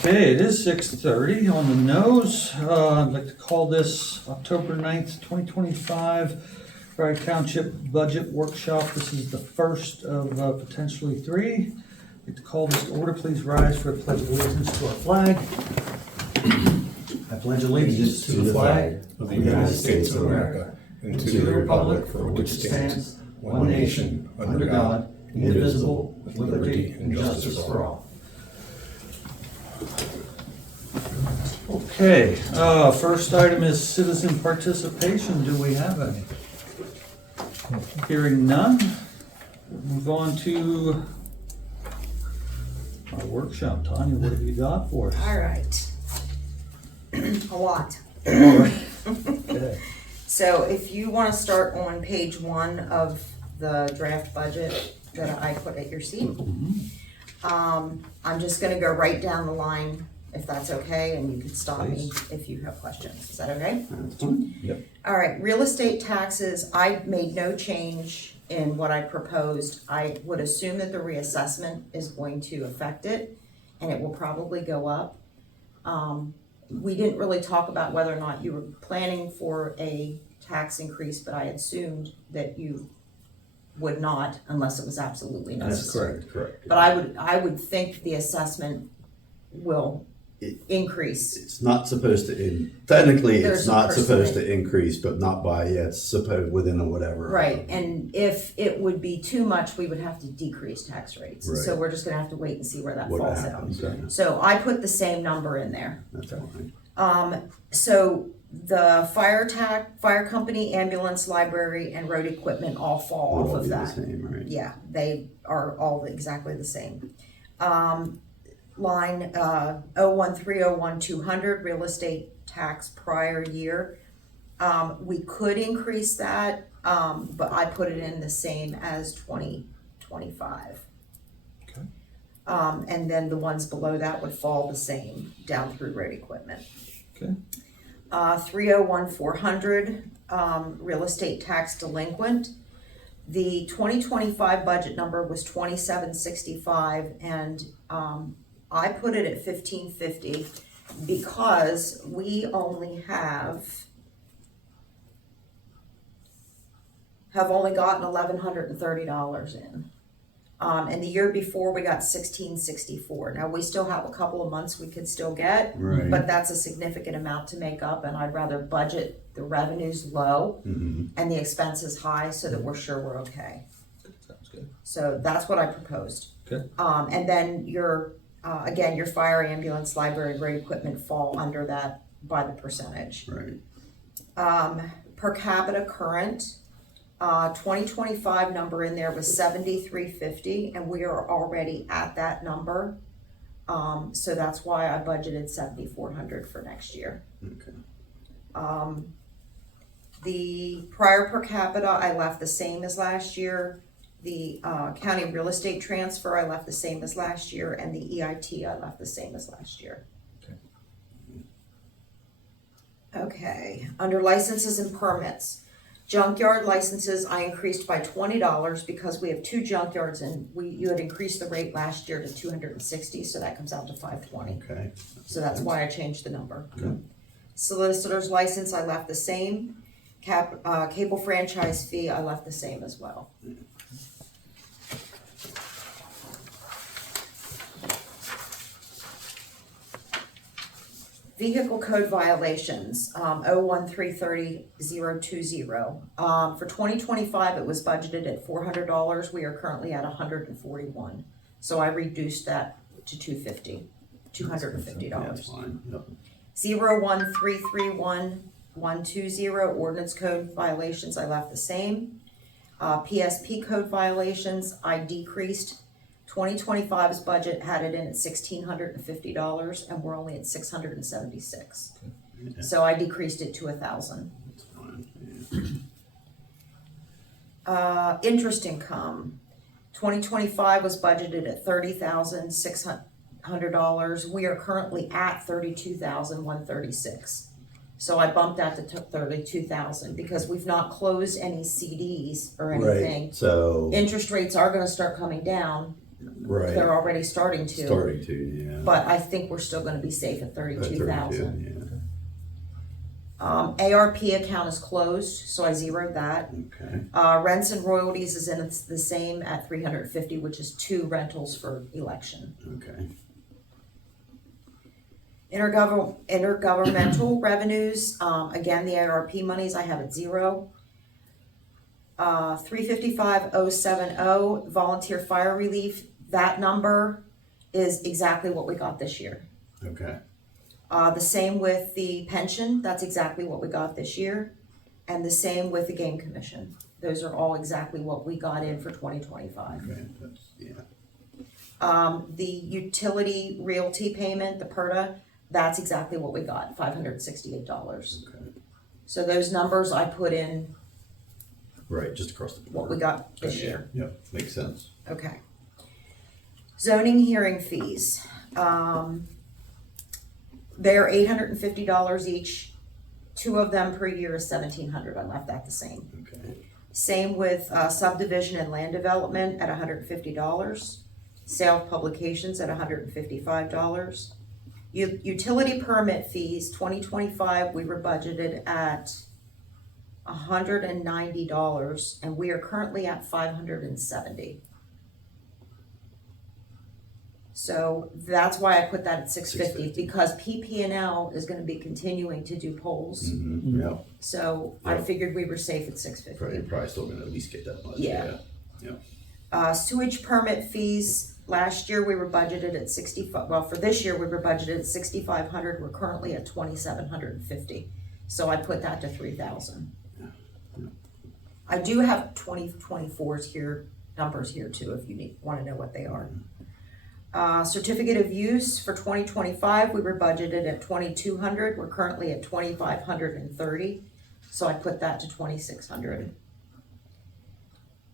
Okay, it is 6:30 on the nose. I'd like to call this October 9th, 2025 Rye Township Budget Workshop. This is the first of potentially three. I'd like to call this to order. Please rise for a pledge of allegiance to our flag. I pledge allegiance to the flag of the United States of America and to the republic for which it stands, one nation, under God, indivisible, with liberty and justice for all. Okay, first item is citizen participation. Do we have any? Hearing none, we'll move on to our workshop. Tanya, what have you got for us? All right. A lot. Okay. So if you want to start on page 1 of the draft budget that I put at your seat, I'm just going to go right down the line, if that's okay, and you can stop me if you have questions. Is that okay? Yep. All right, real estate taxes, I made no change in what I proposed. I would assume that the reassessment is going to affect it, and it will probably go up. We didn't really talk about whether or not you were planning for a tax increase, but I assumed that you would not unless it was absolutely necessary. That's correct. But I would think the assessment will increase. It's not supposed to, technically, There's it's a not supposed percentage. to increase, but not by, it's supposed within a whatever. Right, and if it would be too much, we would have to decrease tax rates. So Right. we're just gonna have to wait and see where that What falls happens, out. yeah. So I put the same number in there. That's fine. So the fire company, ambulance, library, and road equipment all fall Would off all of be the that. same, right? Yeah, they are all exactly the same. Line 01301-200, real estate tax prior year. We could increase that, but I put it in the same as 2025. Okay. And then the ones below that would fall the same down through road equipment. Okay. 301-400, real estate tax delinquent. The 2025 budget number was 2765, and I put it at 1550 because we only have only gotten $1,130 in. And the year before we got 1664. Now we still have a couple of months we could still get, Right. but that's a significant amount to make up, and I'd rather budget the revenues low and the expenses high so that we're sure we're okay. Sounds good. So that's what I proposed. Okay. And then your fire, ambulance, library, road equipment fall under that by the percentage. Right. Per capita current, 2025 number in there was 7350, and we are already at that number. So that's why I budgeted 7400 for next year. Okay. The prior per capita, I left the same as last year. The county real estate transfer, I left the same as last year, and the EIT, I left the same as last year. Okay, under licenses and permits. Junkyard licenses, I increased by $20 because we have 2 junkyards, and you had increased the rate last year to 260, so that comes out to 520. Okay. So that's why I changed the number. Okay. Solicitor's license, I left the same. Cable franchise fee, I left the same as well. Vehicle code violations, 01330-020. For 2025, it was budgeted at $400. We are currently at $141. So I reduced that to $250. That's fine. Yep. 01331-120, ordinance code violations, I left the same. PSP code violations, I decreased. 2025's budget had it in at $1,650, and we're only at $676. Yeah. So So I decreased it to $1,000. that's fine. Yeah. Interest income, 2025 was budgeted at $30,600. We are currently at $32,136. So I bumped that to 32,000 because we've not closed any CDs or anything. Right. So Interest rates are gonna start coming down, Right. They're already starting to. Starting to, yeah. But I think we're still gonna be safe at 32,000. Yeah. ARP account is closed, so I zeroed that. Okay. Rents and royalties is in the same at 350, which is 2 rentals for election. Okay. Intergovernmental revenues, again, the ARP monies I have at 0. 355,070 volunteer fire relief, that number is exactly what we got this year. Okay. The same with the pension, that's exactly what we got this year. And the same with the game commission. Those are all exactly what we got in for 2025. Okay. That's, yeah. The utility realty payment, the PERTA, that's exactly what we got, $568. Okay. So those numbers I put in Right, just across the board. what we got this year. Yep, makes sense. Okay. Zoning hearing fees. They're $850 each. 2 of them per year is $1,700. I left that the same. Okay. Same with subdivision and land development at $150. Sale of publications at $155. Utility permit fees, 2025, we were budgeted at $190, and we are currently at $570. So that's why I put that at $650, because PP&L is gonna be continuing to do polls. Mm-hmm. Yep. So I Yep. figured we were safe at $650. You're probably still gonna at least get that much. Yeah. Yeah. Sewage permit fees, last year we were budgeted at 65, well, for this year we were budgeted at 6,500, we're currently at 2,750. So I put that to 3,000. I do have 2024s here, numbers here too, if you wanna know what they are. Certificate of use for 2025, we were budgeted at 2,200, we're currently at 2,530, so I put that to 2,600.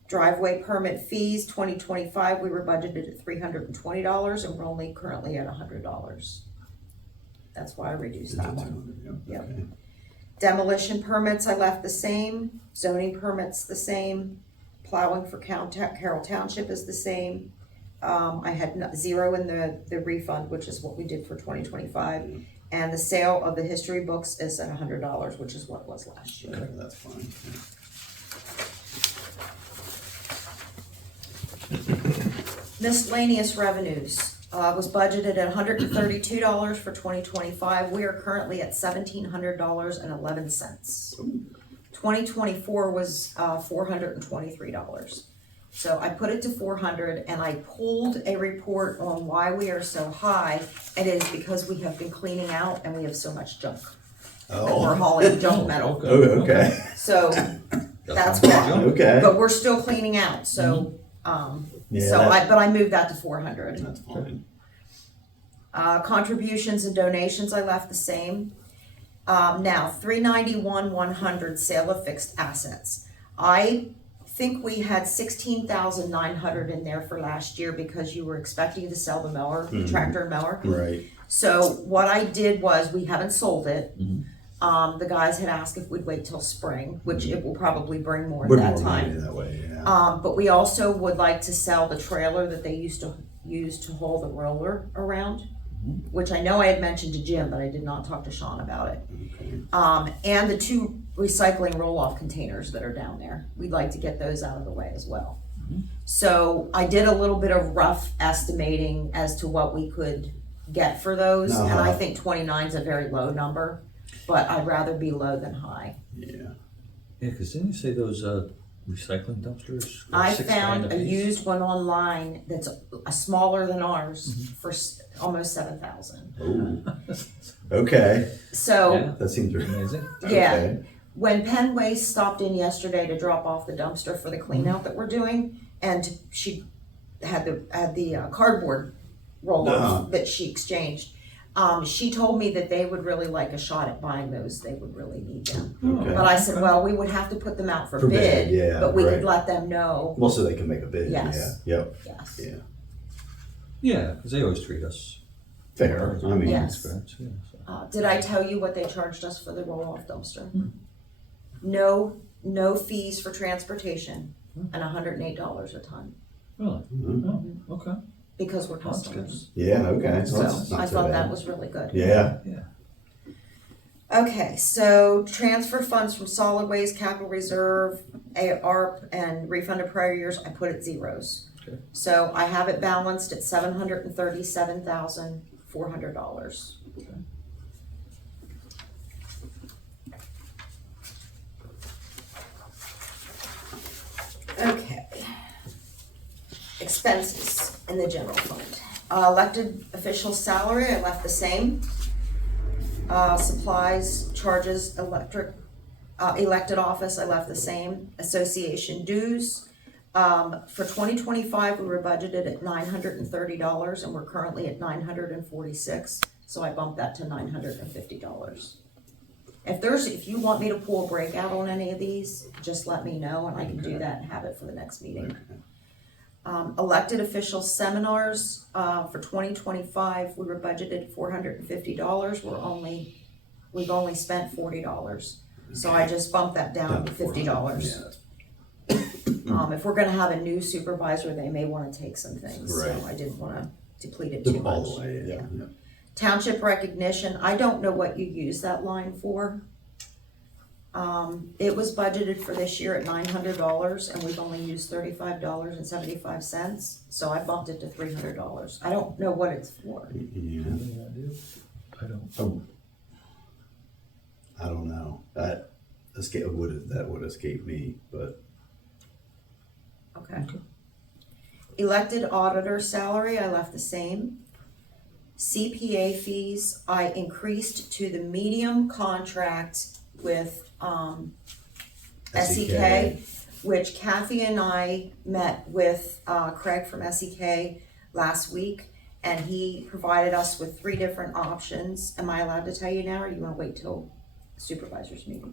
Driveway permit fees, 2025, we were budgeted at $320, and we're only currently at $100. That's why I reduced that one. Yep. Yep. Okay. Demolition permits, I left the same, zoning permits the same, plowing for Carroll Township is the same. I had 0 in the refund, which is what we did for 2025, and the sale of the history books is at $100, which is what it was last year. Okay, that's fine. Miscellaneous revenues, was budgeted at $132 for 2025, we are currently at $1,700.11. 2024 was $423. So I put it to 400, and I pulled a report on why we are so high. It is because we have been cleaning out and we have so much junk. And we're Oh. hauling junk metal. Oh, okay. So that's why. Okay. But we're still cleaning out, so, Yeah, but I moved that to 400. that's fine. Contributions and donations, I left the same. Now, 391,100 sale of fixed assets. I think we had 16,900 in there for last year because you were expecting to sell the mower, the tractor and mower. Right. So what I did was, we haven't sold it. The guys had asked if we'd wait till spring, which it will probably bring more at Would that more time. money that way, yeah. But we also would like to sell the trailer that they used to use to haul the roller around, which I know I had mentioned to Jim, but I did not talk to Sean about it. Okay. And the 2 recycling roll-off containers that are down there. We'd like to get those out of the way as well. So I did a little bit of rough estimating as to what we could get for those, and I think 29 is a very low number, but I'd rather be low than high. Yeah. Yeah, cause didn't you say those, recycling dumpsters? were I $6,000 found a piece? used one online that's a smaller than ours for almost 7,000. Oh. Okay. So, Yeah. That seems Amazing. yeah. Okay. When Penn Waste stopped in yesterday to drop off the dumpster for the clean out that we're doing, and she had the cardboard roll-off that she exchanged, she told me that they would really like a shot at buying those, they would really need them. Okay. But I said, well, we would have to put them out for For bid, bid, yeah, but we could right. let them know, Well, so they can make a bid. Yes. Yeah. Yep. yes. Yeah. Yeah, cause they always treat us. Fair. I mean, Yes. Scratch, yeah, so. Did I tell you what they charged us for the roll-off dumpster? No fees for transportation, and $108 a ton. Really? Mhm. Oh, okay. because we're That's good. customers. Yeah, okay, so So that's not I so thought bad. that was really good. Yeah, Yeah. Okay, so transfer funds from solid waste, capital reserve, ARP, and refund of prior years, I put at zeros. Okay. So I have it balanced at $737,400. Okay. Expenses in the general fund. Elected official salary, I left the same. Supplies, charges, elected office, I left the same. Association dues. For 2025, we were budgeted at $930 and we're currently at $946. So I bumped that to $950. If you want me to pull a breakout on any of these, just let me know and I can do Okay. that and have it for the next meeting. okay. Elected official seminars, for 2025, we were budgeted at $450. We've only spent $40. So I just bumped that down to $50. Yeah, If we're gonna have a new supervisor, they may wanna take some things, so Right. I didn't wanna deplete it too all much. the way, yeah. Township recognition, I don't know what you use that line for. It was budgeted for this year at $900 and we've only used $35.75, so I bumped it to $300. I don't know what it's for. Yeah, Any idea? I don't. oh, I don't know, that would escape me, but, Okay. Elected auditor salary, I left the same. CPA fees, I increased to the medium contract with, SEK, which Kathy and I met with, Craig from SEK last week, and he provided us with 3 different options. Am I allowed to tell you now, or do you wanna wait till supervisor's meeting?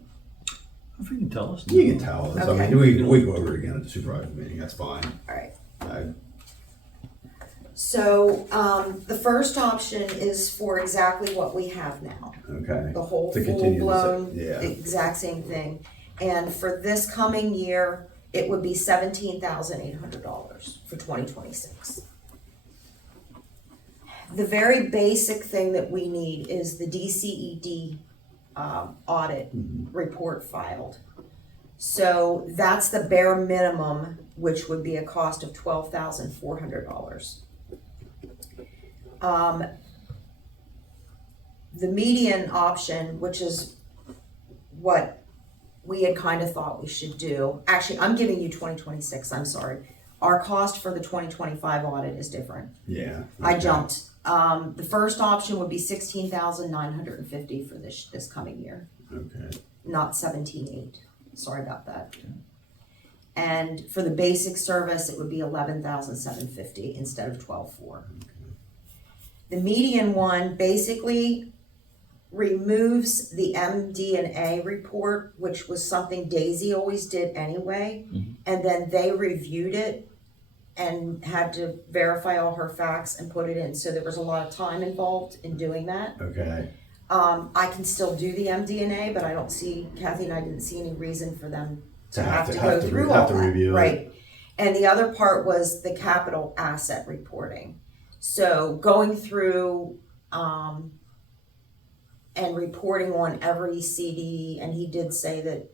If you can tell us. you can tell us, I Okay. mean, we go over it again at the supervisor meeting, that's fine. Alright. I- So, the first option is for exactly what we have now. Okay. The whole To continue the full-blown, yeah. the exact same thing. And for this coming year, it would be $17,800 for 2026. The very basic thing that we need is the DCED audit report filed. So that's the bare minimum, which would be a cost of $12,400. The median option, which is what we had kind of thought we should do. Actually, I'm giving you 2026, I'm sorry. Our cost for the 2025 audit is different. Yeah. I okay. jumped. The first option would be $16,950 for this coming year, Okay, not 17,800. Sorry about that. And for the basic service, it would be $11,750 instead of $12,400. The median one basically removes the MD&A report, which was something Daisy always did anyway, and then they reviewed it and had to verify all her facts and put it in. So there was a lot of time involved in doing that. okay, I can still do the MD&A, but I don't see, Kathy and I didn't see any reason for them to have to go through all that. review it. Right. And the other part was the capital asset reporting. So going through, and reporting on every CD, and he did say that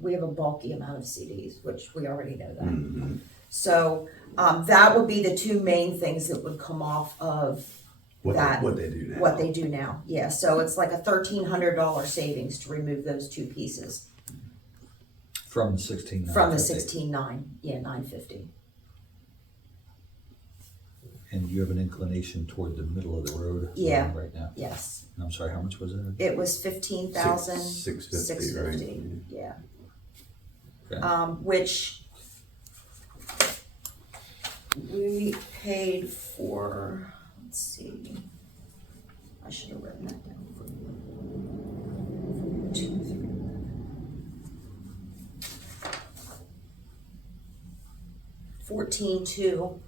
we have a bulky amount of CDs, which we already know that. Mhm. So, that would be the 2 main things that would come off of What that. what they do now. What they do now, yeah, so it's like a $1,300 savings to remove those 2 pieces From the 16. from the 950. And you have an inclination toward the middle of the road. Yeah. Right now. Yes, And I'm sorry, how much was it? it was 15,000. 650, right? Yeah. Okay. Which we paid for, let's see, I should have written that down for you. 2, 3. $14,200.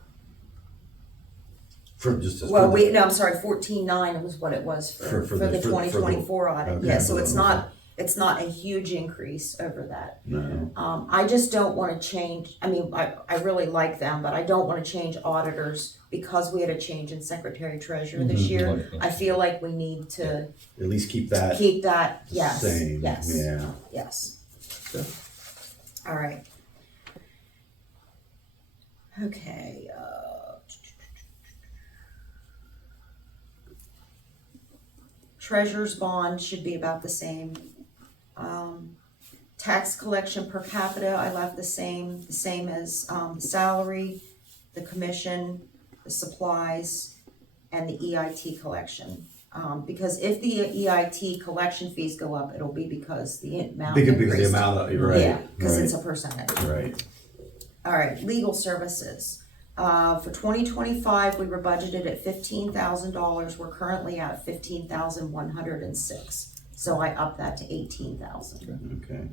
For just a. Well, I'm sorry, $14,900 was what it was for For the the- for- 2024 audit. okay, Yeah, so for it's the- not it's not a huge increase over that. No. I just don't wanna change, I mean, I really like them, but I don't wanna change auditors because we had a change in secretary treasurer this year. I feel like we need to At least keep that keep that, the yes, same. yes, Yeah. yes. Okay. All right. Okay, treasurer's bond should be about the same. Tax collection per capita, I left the same as, salary, the commission, the supplies, and the EIT collection. Because if the EIT collection fees go up, it'll be because the amount Because the increased. amount of, right. Yeah, cause right, it's a percentage. right. All right, legal services. For 2025, we were budgeted at $15,000. We're currently at 15,106. So I upped that to 18,000. Okay.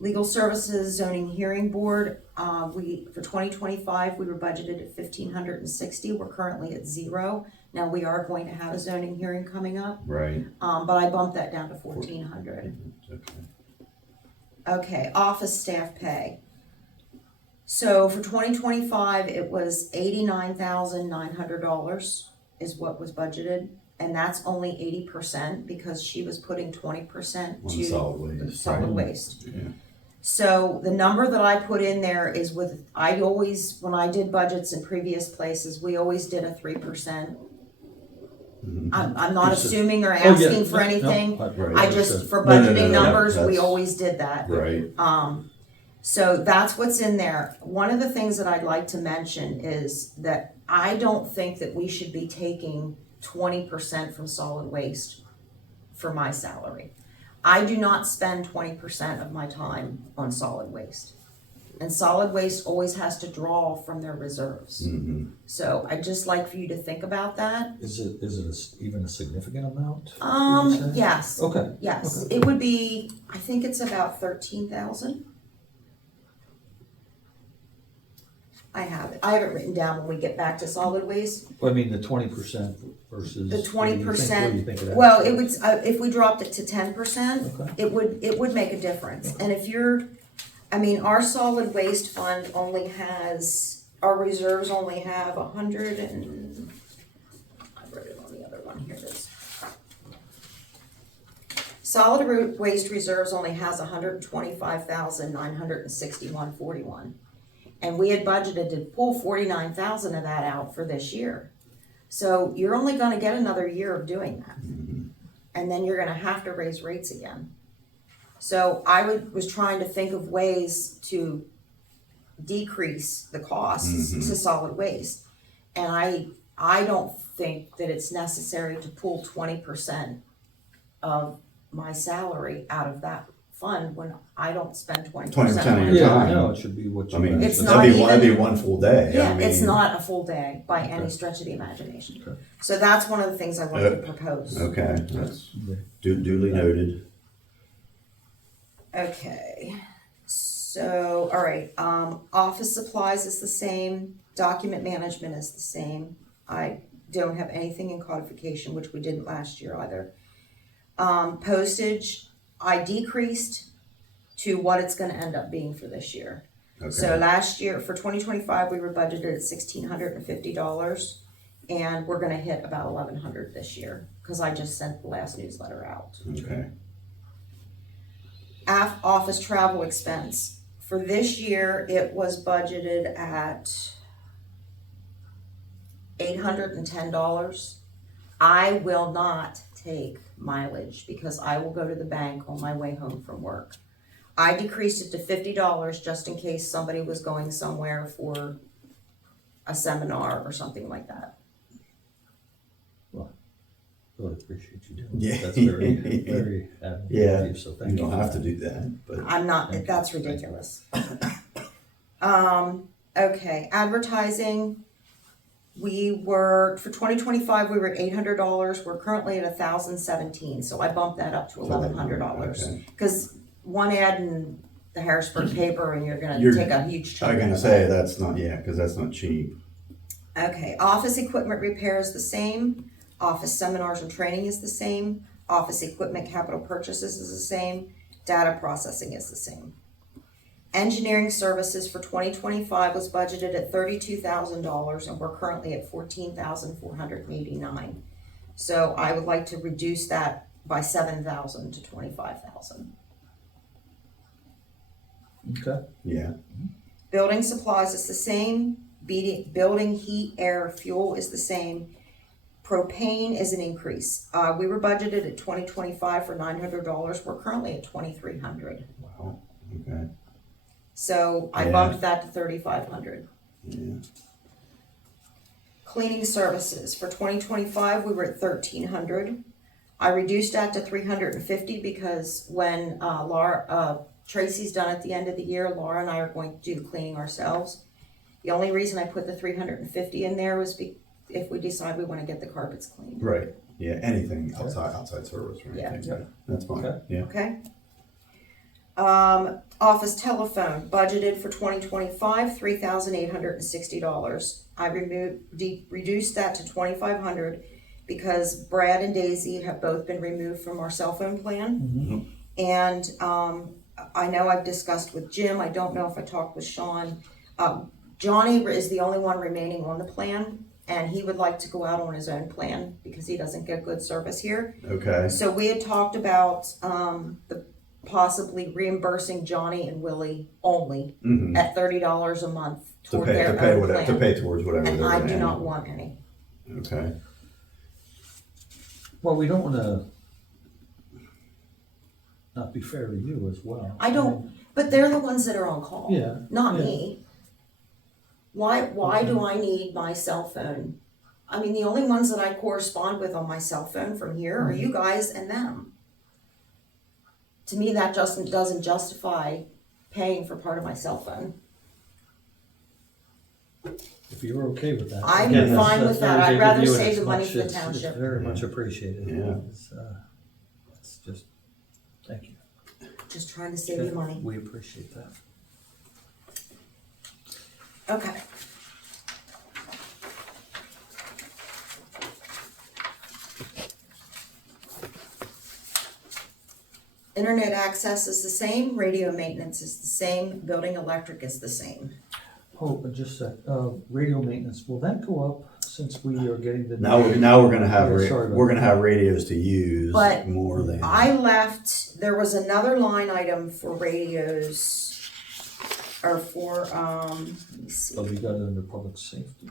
Legal services, zoning hearing board. For 2025, we were budgeted at 1,560. We're currently at 0. Now we are going to have a zoning hearing coming up, Right. but I bumped that down to 1,400. Okay. Okay, office staff pay. So for 2025, it was $89,900 is what was budgeted, and that's only 80% because she was putting 20% On to solid waste. solid right. waste. Yeah. So the number that I put in there is when I did budgets in previous places, we always did a 3%. I'm not Yes, sir. assuming or Oh, yeah. asking for No, anything. Right. I just, for No, no, budgeting no, numbers, we that's- always did that. Right. So that's what's in there. One of the things that I'd like to mention is that I don't think that we should be taking 20% from solid waste for my salary. I do not spend 20% of my time on solid waste. And solid waste always has to draw from their reserves. Mm-hmm. So I'd just like for you to think about that. Is it even a significant amount? would you say? Yes, Okay. yes. Okay. It would be, I think it's about 13,000. I have it written down when we get back to solid waste. Well, I mean, the 20% versus. The what do you think- what do 20%, you think of that? well, it would, if we dropped it to 10%, Okay. it would make a difference. And if our solid waste fund only has, our reserves only have 100 and, I wrote it on the other one, here it is. Solid waste reserves only has 125,961.41. And we had budgeted to pull 49,000 of that out for this year. So you're only gonna get another year of doing that. And then you're gonna have to raise rates again. So I was trying to think of ways to decrease the costs to solid waste. And I don't think that it's necessary to pull 20% of my salary out of that fund when I don't spend 20% 20% of on your it. Yeah, time. no, it should be what you. I mean, It's that'd not be even- that'd be one full day. Yeah, I mean, it's not a full day by any stretch of the imagination. Okay. So that's one of the things I wanted to propose. Okay, that's Yeah. duly noted. Okay, so, all right, office supplies is the same, document management is the same. I don't have anything in codification, which we didn't last year either. Postage, I decreased to what it's gonna end up being for this year. So Okay. last year, for 2025, we were budgeted at $1,650, and we're gonna hit about 1,100 this year, cause I just sent the last newsletter out. Okay. Office travel expense. For this year, it was budgeted at $810. I will not take mileage because I will go to the bank on my way home from work. I decreased it to $50 just in case somebody was going somewhere for a seminar or something like that. Really appreciate you doing Yeah. that. That's very, very admirable Yeah. of you, so You thank you. don't have to do that, but I'm not, Thank you. that's ridiculous. Okay, advertising, for 2025, we were at $800, we're currently at $1,017, so I bumped that up to $1,100. Okay. Cause one ad in the Harrisburg paper and you're gonna You're- take a huge chunk. I'm gonna out of say that's not, yeah, because that's not cheap. that. Okay, office equipment repair is the same, office seminars and training is the same, Office equipment capital purchases is the same. Data processing is the same. Engineering services for 2025 was budgeted at $32,000 and we're currently at $14,489. So I would like to reduce that by $7,000 to $25,000. Okay. Yeah, Building supplies is the same. Building heat, air, fuel is the same. Propane is an increase. We were budgeted at 2025 for $900. We're currently at $2,300. wow, okay, So I Yeah. bumped that to $3,500. yeah, Cleaning services for 2025 we were at $1,300. I reduced that to $350 because when Tracy's done at the end of the year, Laura and I are going to do the cleaning ourselves. The only reason I put the $350 in there was if we decide we want to get the carpets cleaned. right, yeah, anything outside service or Yeah. anything, Yeah. that's fine, Okay. yeah. Okay. Office telephone budgeted for 2025, $3,860. I reduced that to $2,500 because Brad and Daisy have both been removed from our cell phone plan. And I know I've discussed with Jim, I don't know if I talked with Sean. Johnny is the only one remaining on the plan, and he would like to go out on his own plan because he doesn't get good service here. Okay, So we had talked about possibly reimbursing Johnny and Willie only mhm, at $30 a month to toward pay, their to pay own whatever, to plan. pay towards whatever And they're I gonna do not handle. want any. Okay, Well, we don't wanna not be fair to you as well. I don't, but they're the ones that are on call. Yeah, Not yeah. me. Why do I need my cell phone? I mean, the only ones that I correspond with on my cell phone from here are you guys and them. To me, that just doesn't justify paying for part of my cell phone. If you're okay with that. I'm Again, fine that's with that. very I'd big of rather you, and save it's the money much- for the it's township. very much appreciated. Yeah. It's just, thank you. Just trying to save you money. We appreciate that. Okay. Internet access is the same, radio maintenance is the same, building electric is the same. Oh, but just a sec, radio maintenance, will that go up since we are getting the? now we're gonna have, Yeah, sorry about we're gonna that. have radios to use But more than. there was another line item for radios, or for, let me see. Oh, we got it under public safety.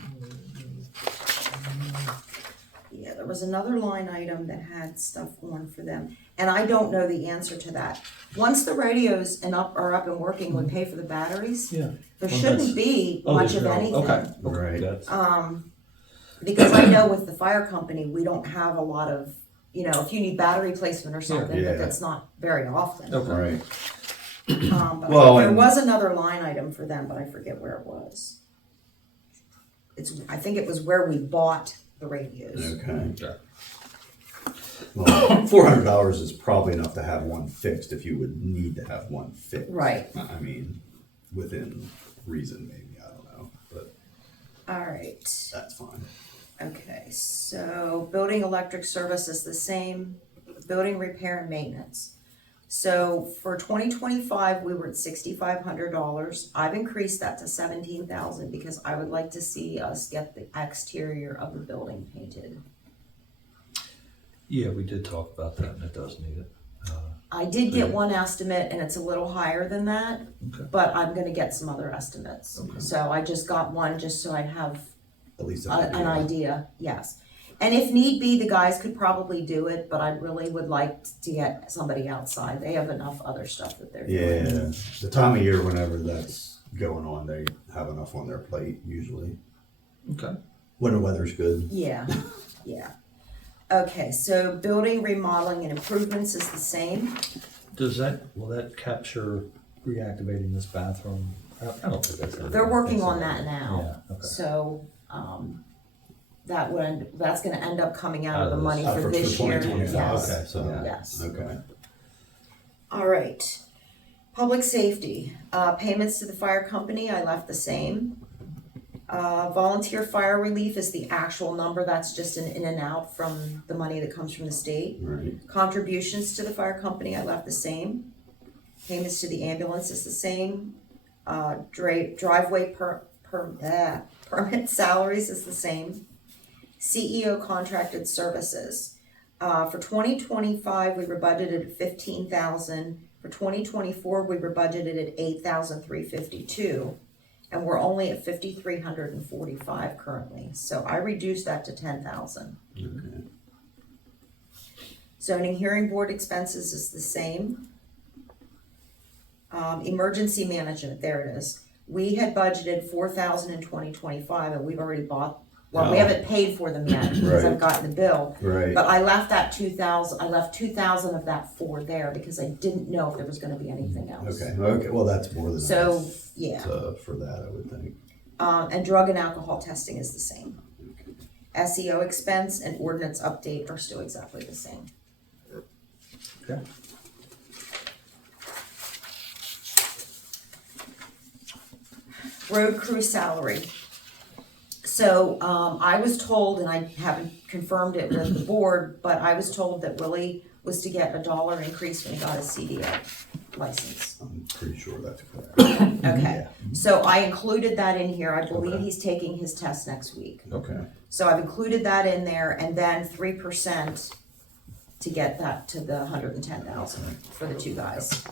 Yeah, there was another line item that had stuff on for them, and I don't know the answer to that. Once the radios are up and working, we pay for the batteries. Yeah. There Well, shouldn't that's- be Oh, much there's of no- anything. Okay, Right. that's, Because I know with the fire company, we don't have a lot of, if you need battery placement or something, Yeah. but that's not very often. okay. Right, But Well, there and- was another line item for them, but I forget where it was. I think it was where we bought the radios. okay. Yeah. Well, $400 is probably enough to have one fixed if you would need to have one fixed. Right. I mean, within reason, maybe, I don't know, but All right. that's fine. Okay, so building electric service is the same, building repair and maintenance. So for 2025, we were at $6,500. I've increased that to $17,000 because I would like to see us get the exterior of the building painted. Yeah, we did talk about that, and it does need it. I did get one estimate and it's a little higher than that, Okay. but I'm gonna get some other estimates. Okay. So I just got one just so I'd have At least an idea, yes. And if need be, the guys could probably do it, but I really would like to get somebody outside. They have enough other stuff that they're doing. Yeah, the time of year whenever that's going on, they have enough on their plate usually. Okay. When the weather's good. Yeah, yeah. Okay, so building remodeling and improvements is the same. Will that capture reactivating this bathroom? I don't think that's. They're working on that now. Yeah, okay. So, that's gonna end up coming out of the money for For this year. 2025, Yes. okay, so, Yes. okay. All right. Public safety, payments to the fire company, I left the same. Volunteer fire relief is the actual number, that's just an in and out from the money that comes from the state. Right. Contributions to the fire company, I left the same. Payments to the ambulance is the same. Driveway permit salaries is the same. CEO contracted services. For 2025, we were budgeted at 15,000. For 2024, we were budgeted at 8,352. And we're only at 5,345 currently. So I reduced that to 10,000. Okay. Zoning hearing board expenses is the same. Emergency management, there it is. We had budgeted 4,000 in 2025, and we've already bought, well, we Oh. haven't paid for them yet because I've gotten the bill. Right. But I left that 2,000, I left 2,000 of that for there because I didn't know if there was gonna be anything else. Okay, okay, well, that's more than So, enough yeah. for that, I would think. And drug and alcohol testing is the same. SEO expense and ordinance update are still exactly the same. Okay. Road crew salary. So, I was told, and I haven't confirmed it with the board, but I was told that Willie was to get $1 increase when he got his CDL license. I'm pretty sure that's correct. Okay, so I included that in here. I believe Okay. he's taking his test next week. Okay. So I've included that in there, and then 3% to get that to the 110,000 for the two guys.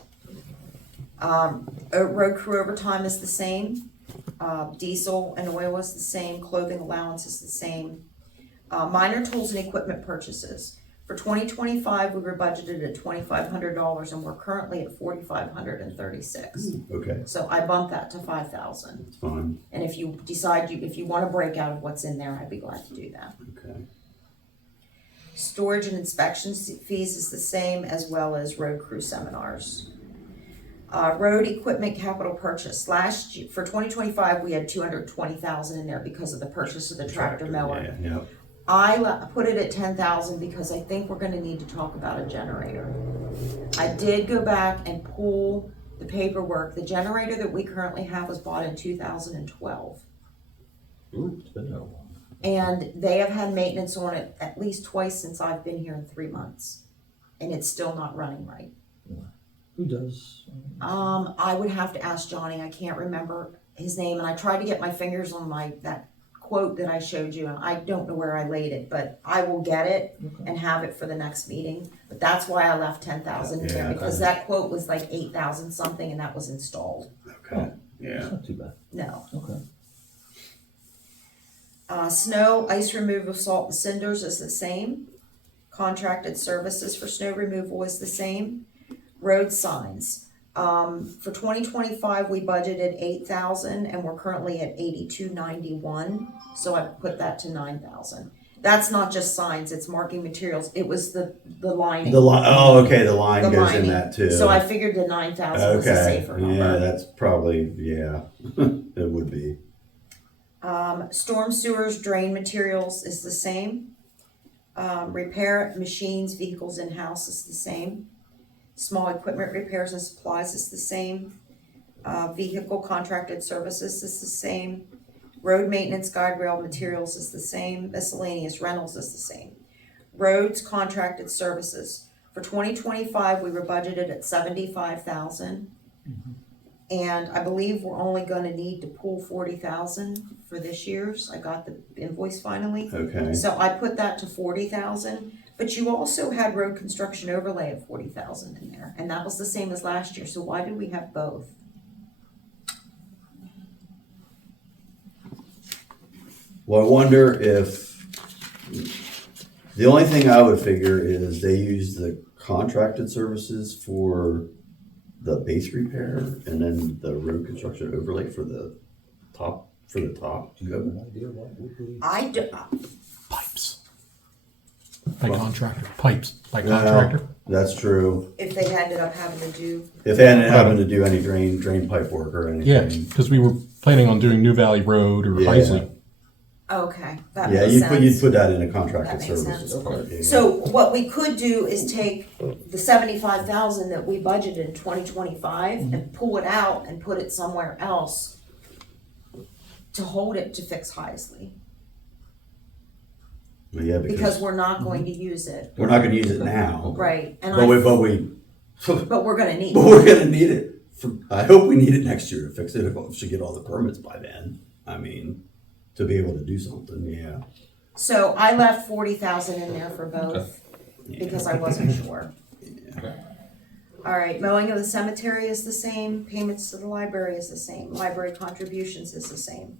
Road crew overtime is the same. Diesel and oil is the same. Clothing allowance is the same. Minor tools and equipment purchases. For 2025, we were budgeted at $2,500, and we're currently at $4,536. Okay, So I bumped that to 5,000. that's fine, And if you decide if you want to break out of what's in there, I'd be glad to do that. okay. Storage and inspection fees is the same, as well as road crew seminars. Road equipment capital purchase. Last year, for 2025, we had 220,000 in there because of the purchase of the tractor mower. Yeah, yeah. I put it at 10,000 because I think we're gonna need to talk about a generator. I did go back and pull the paperwork. The generator that we currently have was bought in 2012. Ooh, it's been there a while. And they have had maintenance on it at least twice since I've been here in 3 months. And it's still not running right. Who does? I would have to ask Johnny, I can't remember his name, and I tried to get my fingers on that quote that I showed you, and I don't know where I laid it, but I will get it and have it for the next meeting. But that's why I left 10,000 in there, Yeah, because that quote was like 8,000 something, and that was installed. Okay, yeah. It's not too bad. No. Okay. Snow, ice removal, salt and cinders is the same. Contracted services for snow removal is the same. Road signs. For 2025, we budgeted 8,000, and we're currently at 8291. So I put that to 9,000. That's not just signs; it's marking materials. It was the lining. The line, oh, okay, the line The goes in lining. that too. So I figured the 9,000 was a Okay, safer number. yeah, that's probably, yeah, it would be. Storm sewers, drain materials is the same. Repair machines, vehicles in-house is the same. Small equipment repairs and supplies is the same. Vehicle contracted services is the same. Road maintenance, guide rail materials is the same. Miscellaneous rentals is the same. Roads contracted services. For 2025, we were budgeted at 75,000. And I believe we're only gonna need to pull 40,000 for this year's. I got the invoice finally. Okay, So I put that to 40,000, but you also had road construction overlay of 40,000 in there, and that was the same as last year, so why did we have both? well, I wonder if, the only thing I would figure is they use the contracted services for the base repair and then the road construction overlay for the top. Do you have an idea what would be? I do, Pipes. By contractor. Pipes by Well, contractor. that's true. if they ended up having to do, If they hadn't having to do any drain pipe work or Yeah, anything. because we were planning on doing New Valley Road or Yeah. Heisley. okay, that Yeah, makes you'd sense. put that in a That contracted makes services sense. part. yeah. So what we could do is take the 75,000 that we budgeted in 2025 and pull it out and put it somewhere else. to hold it to fix Heisley, Yeah, because because we're not going to use it, we're not gonna use it now. right? And But but we're gonna need but it. we're gonna need it. I hope we need it next year to fix it, if we should get all the permits by then. I mean, to be able to do something, yeah. So I left 40,000 in there for both, because I wasn't sure. All right, mowing of the cemetery is the same, payments to the library is the same, library contributions is the same.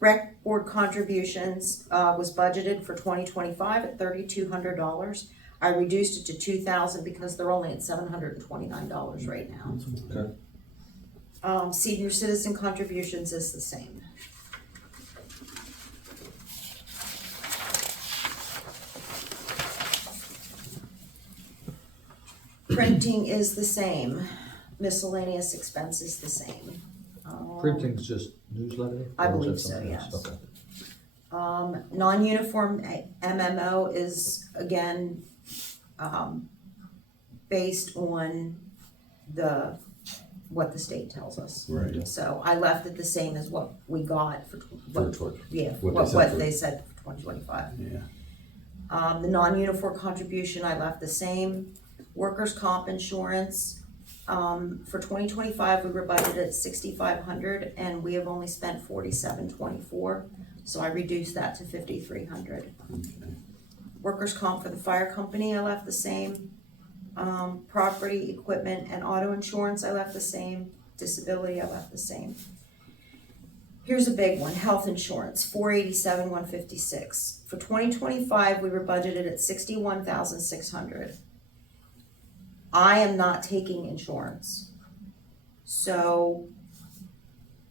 Rec board contributions, was budgeted for 2025 at $3,200. I reduced it to 2,000 because they're only at $729 right now. Okay. Senior citizen contributions is the same. Printing is the same. Miscellaneous expense is the same. Printing's just newsletter? I or is believe that so, something else? yes. Okay. Non-uniform MMO is, again, based on what the state tells us. Right. So I left it the same as what we got for, What what they they said for 2025. Yeah. The non-uniform contribution, I left the same. Workers' comp insurance, for 2025, we were budgeted at 6,500, and we have only spent 4724, so I reduced that to 5,300. Okay. Workers' comp for the fire company, I left the same. Property, equipment, and auto insurance, I left the same. Disability, I left the same. Here's a big one, health insurance, 487,156. For 2025, we were budgeted at 61,600. I am not taking insurance. So,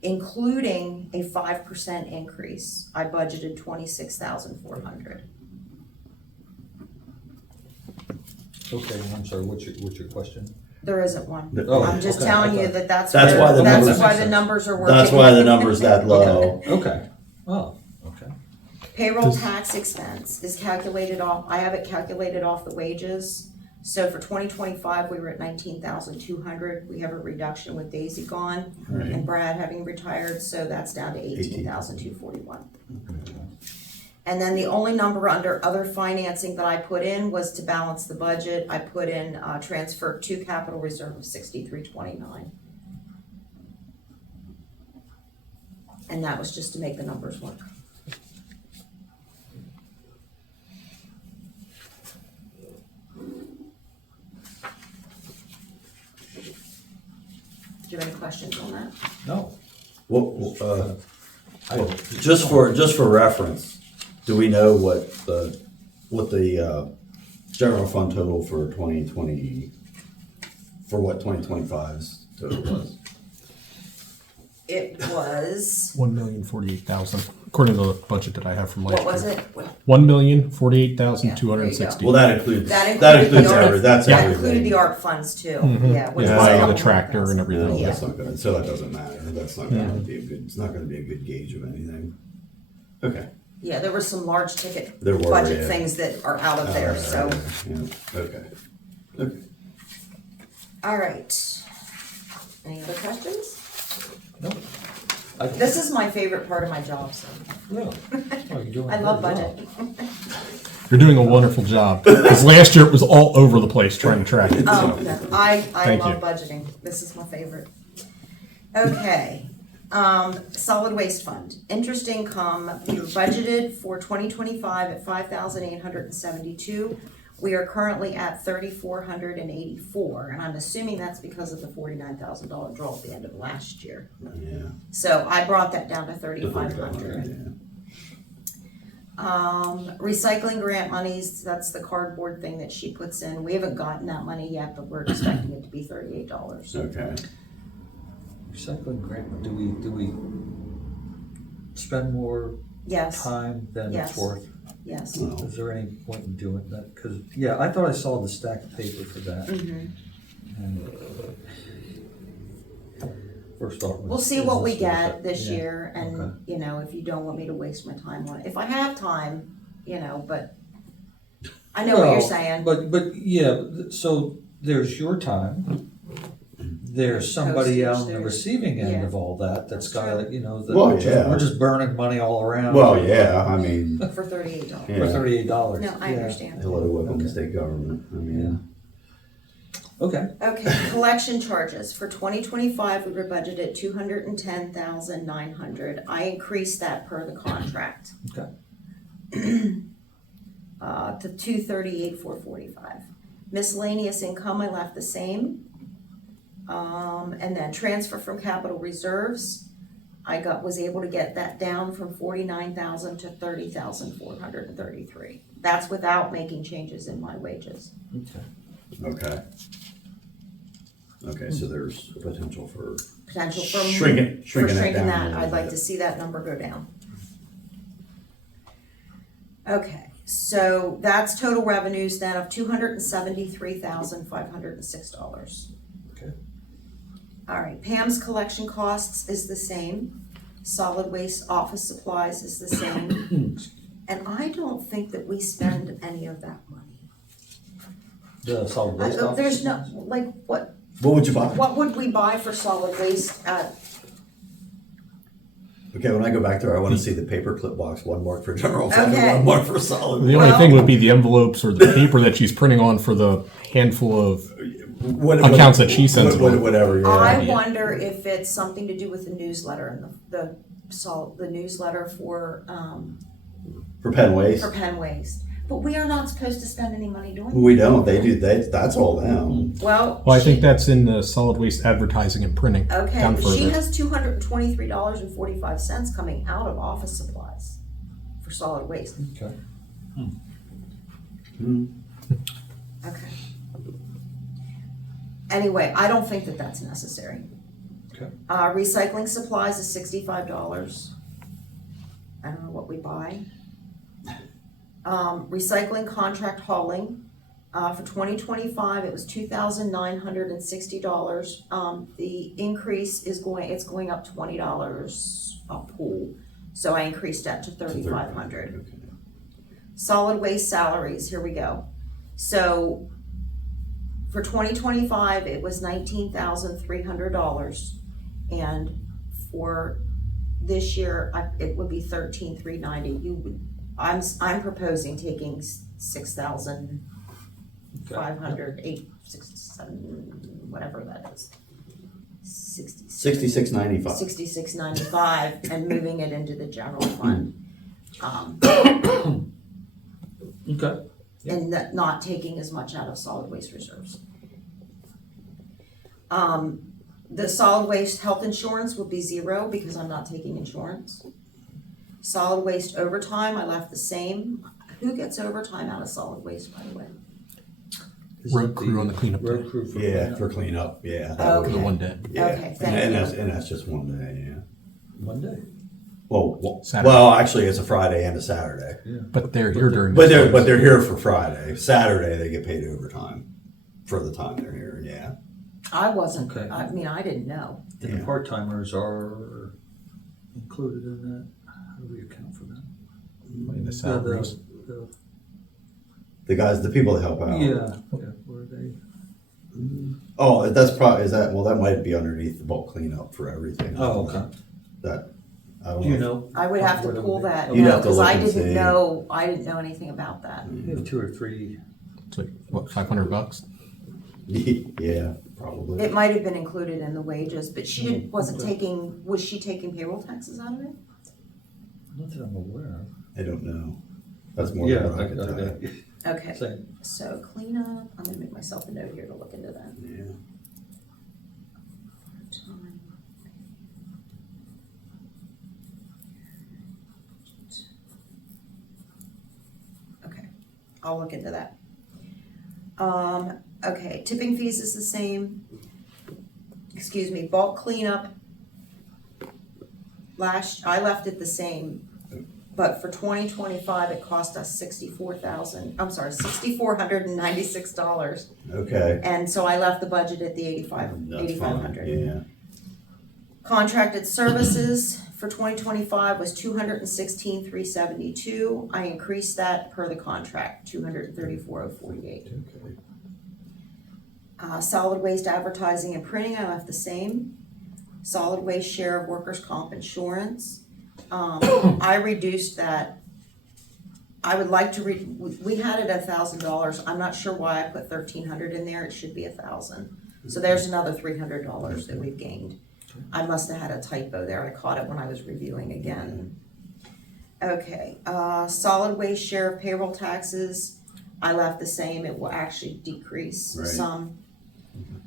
including a 5% increase, I budgeted 26,400. Okay, I'm sorry, what's your question? There isn't one. Oh, I'm just okay, telling I you thought- that's That's why the numbers- why the numbers are working. That's why the number's that low. Okay, oh, okay. Payroll tax expense is calculated off, I have it calculated off the wages. So for 2025, we were at 19,200. We have a reduction with Daisy gone Right. and Brad having retired, so that's down to 18,241. And then the only number under other financing that I put in was to balance the budget. I put in transfer to capital reserve of 6329. And that was just to make the numbers work. Do you have any questions on that? No. Well, I don't. just for reference, do we know what the general fund total for 2020, for what 2025's total was? It was, 1,048,000, according to the budget that I have from last year. what was it? 1,048,260. Well, that includes That included the ARP, that's that everything. included the ARP funds too, Mhm. yeah. which Yeah, was a buying couple the tractor and $100,000. everything. No, Yeah. that's not good. So that doesn't matter. That's not going to be a good. It's not going to be a good gauge of anything. Okay. Yeah, there were some large ticket There were, budget yeah. things that are out of there, so. Yeah. Okay. Okay. All right. Any other questions? No. This is my favorite part of my job, so. Yeah. Oh, you're doing I love very well. budget. You're doing a wonderful job. Because last year it was all over the place trying to track it. Oh, So. no, I Thank love you. budgeting. This is my favorite. Okay, solid waste fund. Interest income, we were budgeted for 2025 at 5,872. We are currently at 3,484, and I'm assuming that's because of the $49,000 draw at the end of last year. Yeah. So I brought that down to The 3,500. yeah. Recycling grant monies, that's the cardboard thing that she puts in. We haven't gotten that money yet, but we're expecting it to be $38. Okay. Recycling grant, do we spend more Yes, time than Yes. it's worth? yes. Well, Is there any point in doing that? Because, yeah, I thought I saw the stack of paper for that. Mhm. And first thought was. We'll see is what we worth get it? this Yeah. year, and, Okay. you know, if you don't want me to waste my time on it. If I have time, you know, but I know what you're Well, saying. But, yeah, so there's your time, there's somebody out on the Postage, receiving end yeah. of all that, that's That's got, true. you know, Well, that we're just burning money all around. Well, yeah, I mean, For $38. Yeah. For $38. No, I Yeah. understand. hello, welcome to Okay. state government, I mean. Okay, Okay, collection charges, for 2025, we were budgeted 210,900. I increased that per the contract. okay. To 238,445. Miscellaneous income, I left the same. And then transfer from capital reserves, was able to get that down from 49,000 to 30,433. That's without making changes in my wages. Okay. Okay, so there's a potential for Potential for shrinking that down a that, little I'd like bit. to see that number go down. Okay, so that's total revenues then of $273,506. Okay. All right, Pam's collection costs is the same. Solid waste office supplies is the same. And I don't think that we spend any of that money. The solid waste office? There's no, like, what What would you buy? would we buy for solid waste at, Okay, when I go back there, I wanna see the paperclip box, one mark for general fund, Okay. and one mark for solid. The only Well- thing would be the envelopes or the paper that she's printing on for the handful of What- accounts that she sends what- them. Whatever, yeah. I wonder if it's something to do with the newsletter and the newsletter for For Penn Waste, Penn Waste. But we are not supposed to spend any money doing that. we don't, that's all them. Well, Well, I think that's in the solid waste advertising and printing. okay, down but she further. has $223.45 coming out of office supplies for solid waste. Okay. Okay. Anyway, I don't think that that's necessary. Okay. Recycling supplies is $65. I don't know what we buy. Recycling contract hauling, for 2025, it was $2,960. The increase is going up $20 a pool, so I increased that to 3,500. Okay. Solid waste salaries, here we go. So for 2025, it was $19,300, and for this year, it would be $13,390. I'm proposing taking 6,500, 7, whatever that is. 66.95. 66.95, and moving it into the general fund. Okay. And not taking as much out of solid waste reserves. The solid waste health insurance would be 0 because I'm not taking insurance. Solid waste overtime, I left the same. Who gets overtime out of solid waste, by the way? Is Road it crew on the cleanup Road day. crew for Yeah, cleanup? for cleanup, yeah. that Okay. would- For the one day. Yeah. Okay, thank and you. that's just one day, yeah. Monday. Saturday. Well, actually, it's a Friday and a Saturday. But they're here during. But those they're times. here for Friday. Saturday, they get paid overtime for the time they're here, yeah. I wasn't, Okay. I mean, I didn't know. And Yeah. the part-timers are included in that? How do we account for that? In the salaries. The- The guys, the people that help out. Yeah, where are they? Oh, well, that might be underneath the bulk cleanup for everything. Oh, okay. That, I don't Do you know. know? I would have to where that pull would be? that, You'd no, have to because look I and didn't see. know anything about that. We have 2 or 3. It's like, what, $500? Yeah, probably. It might have been included in the wages, but she didn't, was Okay. she taking payroll taxes out of it? Not that I'm aware of. I don't know. That's more Yeah, than what I could tell you. Okay, Same. so cleanup, I'm gonna make myself a note here to look into that. Yeah. Okay, I'll look into that. Okay, tipping fees is the same. Excuse me, bulk cleanup. I left it the same, but for 2025, it cost us $6,496. Okay. And so I left the budget at the That's fine, 8,500. yeah. Contracted services for 2025 was $216,372. I increased that per the contract, $234,048. Okay. Solid waste advertising and printing, I left the same. Solid waste share of workers' comp insurance, I reduced that. I would like to we had it $1,000, I'm not sure why I put 1,300 in there, it should be 1,000. So there's another $300 that we've gained. I must have had a typo there, I caught it when I was reviewing again. Okay, solid waste share of payroll taxes, I left the same, it will actually decrease Right. some.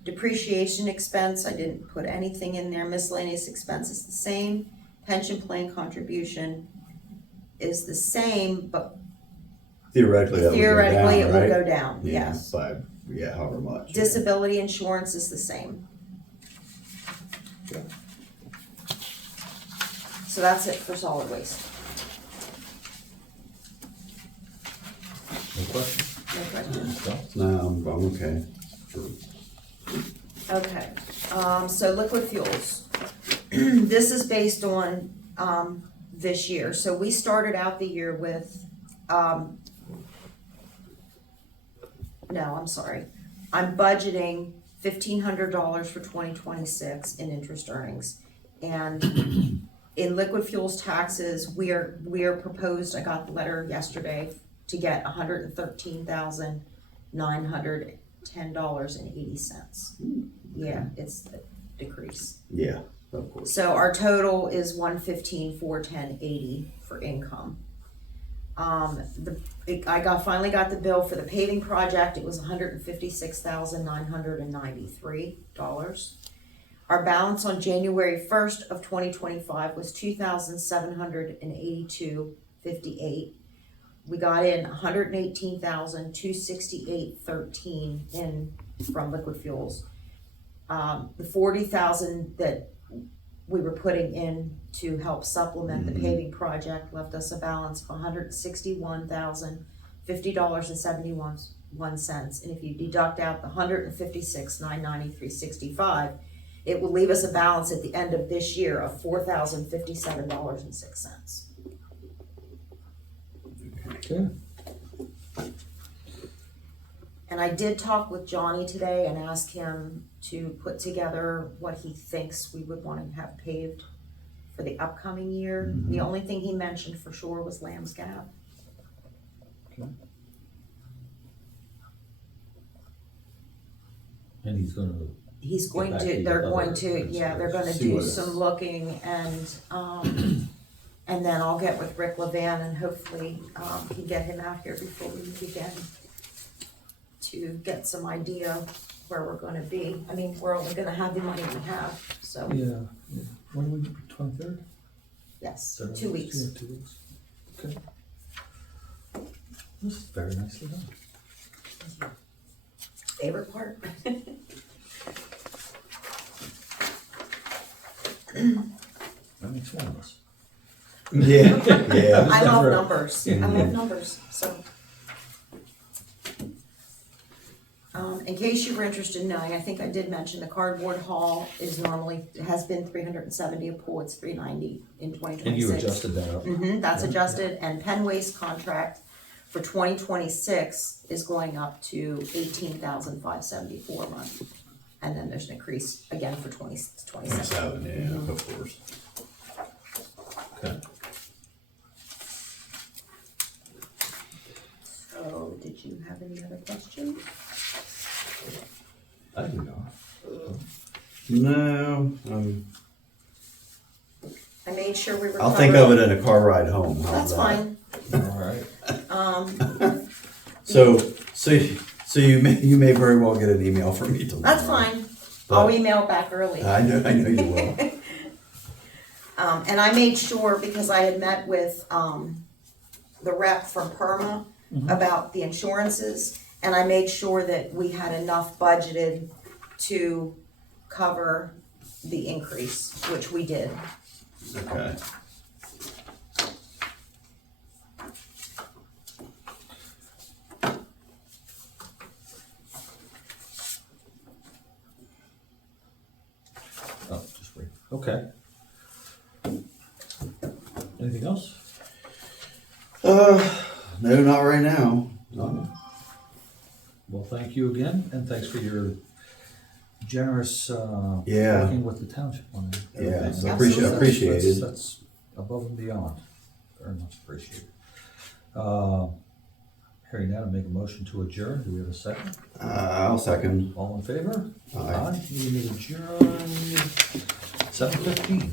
Depreciation expense, I didn't put anything in there. Miscellaneous expense is the same. Pension plan contribution is the same, but Theoretically, that would go down, theoretically it will right? go down, Yeah, yes. by, however much. Disability insurance is the same. Yeah. So that's it for solid waste. No questions? No questions? No? No, I'm okay. Sure. Okay, so liquid fuels. This is based on, this year. So we started out the year with, no, I'm sorry. I'm budgeting $1,500 for 2026 in interest earnings. And in liquid fuels taxes, we are proposed, I got the letter yesterday, to get $113,910.80. Yeah, it's a decrease. Yeah, of course. So our total is $115,410.80 for income. I finally got the bill for the paving project, it was $156,993. Our balance on January 1st of 2025 was $2,782.58. We got in $118,268.13 in from liquid fuels. The $40,000 that we were putting in to help supplement the paving project left us a balance of $161,050.71. And if you deduct out the $156,993.65, it will leave us a balance at the end of this year of $4,057.06. Okay. And I did talk with Johnny today and ask him to put together what he thinks we would want to have paved for the upcoming year. The only thing he mentioned for sure was Lamb's Gap. Okay. And he's gonna, He's going back to, to you they're with going other to, yeah, they're gonna See do what- some looking and then I'll get with Rick Levan and hopefully, can get him out here before we meet again to get some idea where we're gonna be. I mean, we're only gonna have the money we have, so, yeah. When do we, 23rd? yes, 2 weeks. Yeah, 2 weeks. Okay. This is very nicely done. Favorite part? That makes one of us. Yeah, yeah. I love Never- numbers, I love numbers, so. In case you were interested in knowing, I think I did mention the cardboard haul is normally, has been 370 a pull, it's 390 in 2026. And you adjusted that up? That's Yeah. adjusted, and Penn Waste contract for 2026 is going up to 18,574 a month. And then there's an increase again for 2027. 27, yeah, of course. Okay. So, did you have any other questions? I do not. No, I made sure we were I'll think of covered. it in a car ride home. How's That's that? fine. All right. So you may very well get an email from me tomorrow. That's fine. I'll But- email back early. I know you will. And I made sure, because I had met with, the rep from Perma about the insurances, and I made sure that we had enough budgeted to cover the increase, which we did. Okay. Oh, just wait. Okay. Anything else? No, not right now. No. Well, thank you again, and thanks for your generous, Yeah. working with the township on it. Yeah, so Absolutely. appreciated. That's above and beyond, very much appreciated. Hearing that, I make a motion to adjourn, do we have a second? I'll second. All in favor? Aye. Meeting is adjourned, 7:15.